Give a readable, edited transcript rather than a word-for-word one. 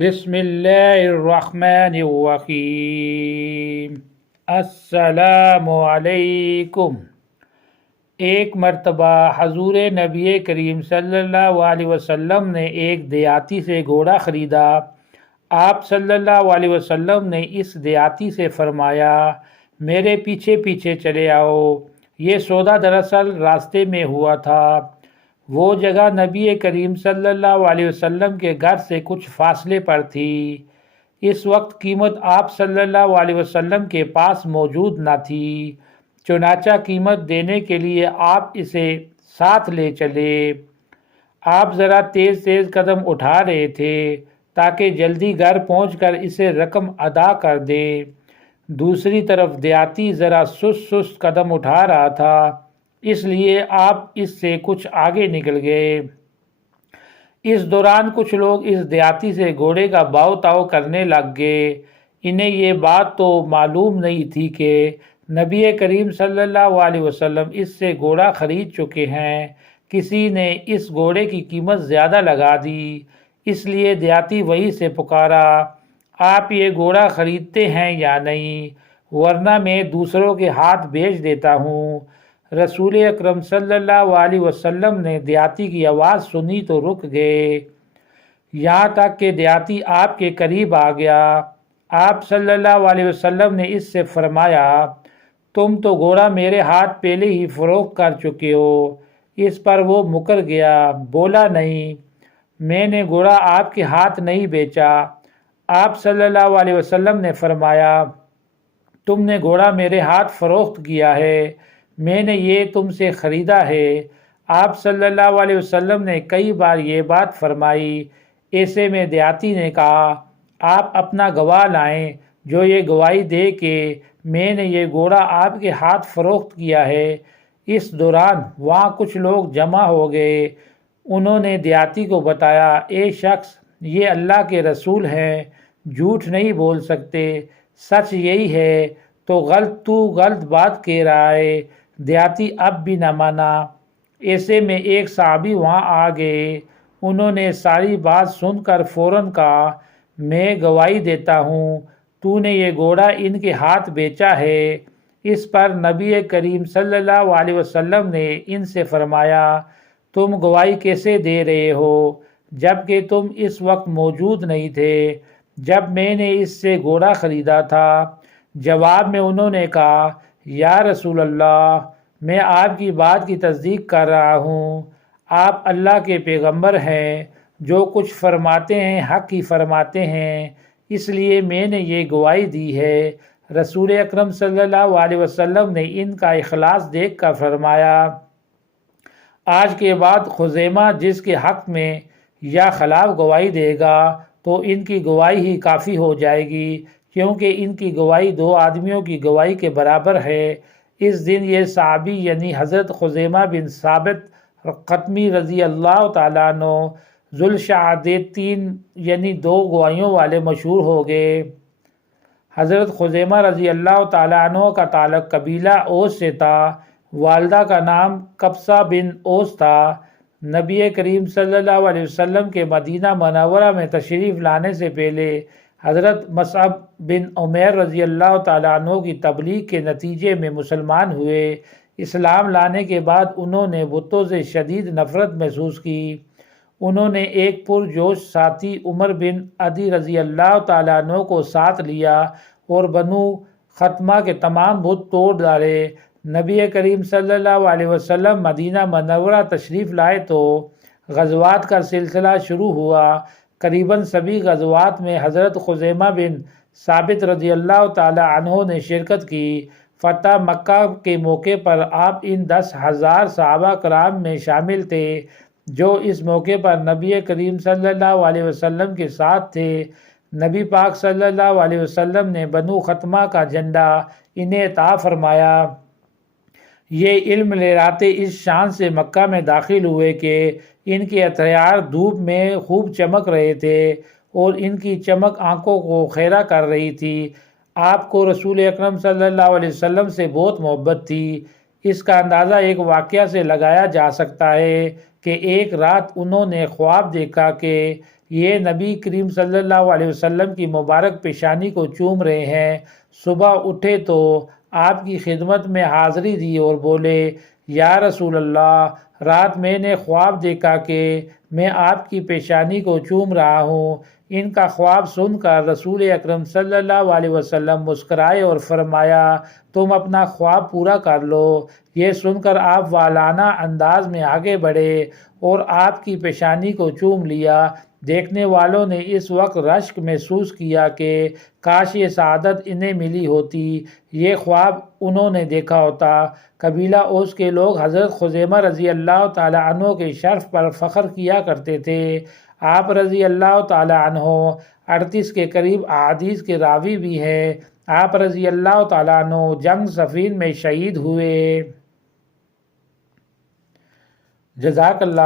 بسم اللہ الرحمن الرحیم۔ السلام علیکم۔ ایک مرتبہ حضور نبی کریم صلی اللہ علیہ وسلم نے ایک دیہاتی سے گھوڑا خریدا۔ آپ صلی اللہ علیہ وسلم نے اس دیہاتی سے فرمایا، میرے پیچھے پیچھے چلے آؤ۔ یہ سودا دراصل راستے میں ہوا تھا۔ وہ جگہ نبی کریم صلی اللہ علیہ وسلم کے گھر سے کچھ فاصلے پر تھی۔ اس وقت قیمت آپ صلی اللہ علیہ وسلم کے پاس موجود نہ تھی، چنانچہ قیمت دینے کے لیے آپ اسے ساتھ لے چلے۔ آپ ذرا تیز تیز قدم اٹھا رہے تھے تاکہ جلدی گھر پہنچ کر اسے رقم ادا کر دیں۔ دوسری طرف دیہاتی ذرا سست سست قدم اٹھا رہا تھا، اس لیے آپ اس سے کچھ آگے نکل گئے۔ اس دوران کچھ لوگ اس دیہاتی سے گھوڑے کا بھاؤ تاؤ کرنے لگ گئے۔ انہیں یہ بات تو معلوم نہیں تھی کہ نبی کریم صلی اللہ علیہ وسلم اس سے گھوڑا خرید چکے ہیں۔ کسی نے اس گھوڑے کی قیمت زیادہ لگا دی، اس لیے دیہاتی وہیں سے پکارا، آپ یہ گھوڑا خریدتے ہیں یا نہیں، ورنہ میں دوسروں کے ہاتھ بیچ دیتا ہوں۔ رسول اکرم صلی اللہ علیہ وسلم نے دیہاتی کی آواز سنی تو رک گئے، یہاں تک کہ دیہاتی آپ کے قریب آ گیا۔ آپ صلی اللہ علیہ وسلم نے اس سے فرمایا، تم تو گھوڑا میرے ہاتھ پہلے ہی فروخت کر چکے ہو۔ اس پر وہ مکر گیا، بولا نہیں، میں نے گھوڑا آپ کے ہاتھ نہیں بیچا۔ آپ صلی اللہ علیہ وسلم نے فرمایا، تم نے گھوڑا میرے ہاتھ فروخت کیا ہے، میں نے یہ تم سے خریدا ہے۔ آپ صلی اللہ علیہ وسلم نے کئی بار یہ بات فرمائی۔ ایسے میں دیہاتی نے کہا، آپ اپنا گواہ لائیں جو یہ گواہی دے کہ میں نے یہ گھوڑا آپ کے ہاتھ فروخت کیا ہے۔ اس دوران وہاں کچھ لوگ جمع ہو گئے۔ انہوں نے دیہاتی کو بتایا، اے شخص، یہ اللہ کے رسول ہیں، جھوٹ نہیں بول سکتے، سچ یہی ہے، تو غلط بات کہہ رہا ہے۔ دیہاتی اب بھی نہ مانا۔ ایسے میں ایک صحابی وہاں آ گئے۔ انہوں نے ساری بات سن کر فوراً کہا، میں گواہی دیتا ہوں تو نے یہ گھوڑا ان کے ہاتھ بیچا ہے۔ اس پر نبی کریم صلی اللہ علیہ وسلم نے ان سے فرمایا، تم گواہی کیسے دے رہے ہو جبکہ تم اس وقت موجود نہیں تھے جب میں نے اس سے گھوڑا خریدا تھا؟ جواب میں انہوں نے کہا، یا رسول اللہ، میں آپ کی بات کی تصدیق کر رہا ہوں، آپ اللہ کے پیغمبر ہیں، جو کچھ فرماتے ہیں حق ہی فرماتے ہیں، اس لیے میں نے یہ گواہی دی ہے۔ رسول اکرم صلی اللہ علیہ وسلم نے ان کا اخلاص دیکھ کر فرمایا، آج کے بعد خزیمہ جس کے حق میں یا خلاف گواہی دے گا تو ان کی گواہی ہی کافی ہو جائے گی، کیونکہ ان کی گواہی دو آدمیوں کی گواہی کے برابر ہے۔ اس دن یہ صحابی یعنی حضرت خزیمہ بن ثابت قطمی رضی اللہ تعالیٰ عنہ ذوالشہادتین یعنی دو گواہیوں والے مشہور ہو گئے۔ حضرت خزیمہ رضی اللہ تعالیٰ عنہ کا تعلق قبیلہ اوس سے تھا، والدہ کا نام قبصہ بن اوس تھا۔ نبی کریم صلی اللہ علیہ وسلم کے مدینہ منورہ میں تشریف لانے سے پہلے حضرت مصعب بن عمیر رضی اللہ تعالیٰ عنہ کی تبلیغ کے نتیجے میں مسلمان ہوئے۔ اسلام لانے کے بعد انہوں نے بتوں سے شدید نفرت محسوس کی۔ انہوں نے ایک پرجوش ساتھی عمر بن عدی رضی اللہ تعالیٰ عنہ کو ساتھ لیا اور بنو خطمہ کے تمام بت توڑ ڈالے۔ نبی کریم صلی اللہ علیہ وسلم مدینہ منورہ تشریف لائے تو غزوات کا سلسلہ شروع ہوا۔ قریباً سبھی غزوات میں حضرت خزیمہ بن ثابت رضی اللہ تعالی عنہ نے شرکت کی۔ فتح مکہ کے موقع پر آپ ان 10,000 صحابہ کرام میں شامل تھے جو اس موقع پر نبی کریم صلی اللہ علیہ وسلم کے ساتھ تھے۔ نبی پاک صلی اللہ علیہ وسلم نے بنو خطمہ کا جھنڈا انہیں عطا فرمایا۔ یہ علم لہراتے اس شان سے مکہ میں داخل ہوئے کہ ان کے ہتھیار دھوپ میں خوب چمک رہے تھے اور ان کی چمک آنکھوں کو خیرہ کر رہی تھی۔ آپ کو رسول اکرم صلی اللہ علیہ وسلم سے بہت محبت تھی۔ اس کا اندازہ ایک واقعہ سے لگایا جا سکتا ہے کہ ایک رات انہوں نے خواب دیکھا کہ یہ نبی کریم صلی اللہ علیہ وسلم کی مبارک پیشانی کو چوم رہے ہیں۔ صبح اٹھے تو آپ کی خدمت میں حاضری دی اور بولے، یا رسول اللہ، رات میں نے خواب دیکھا کہ میں آپ کی پیشانی کو چوم رہا ہوں۔ ان کا خواب سن کر رسول اکرم صلی اللہ علیہ وسلم مسکرائے اور فرمایا، تم اپنا خواب پورا کر لو۔ یہ سن کر آپ والانہ انداز میں آگے بڑھے اور آپ کی پیشانی کو چوم لیا۔ دیکھنے والوں نے اس وقت رشک محسوس کیا کہ کاش یہ سعادت انہیں ملی ہوتی، یہ خواب انہوں نے دیکھا ہوتا۔ قبیلہ اوس کے لوگ حضرت خزیمہ رضی اللہ تعالیٰ عنہ کے شرف پر فخر کیا کرتے تھے۔ آپ رضی اللہ تعالیٰ عنہ 38 کے قریب احادیث کے راوی بھی ہیں۔ آپ رضی اللہ تعالیٰ عنہ جنگ صفین میں شہید ہوئے۔ جزاک اللہ۔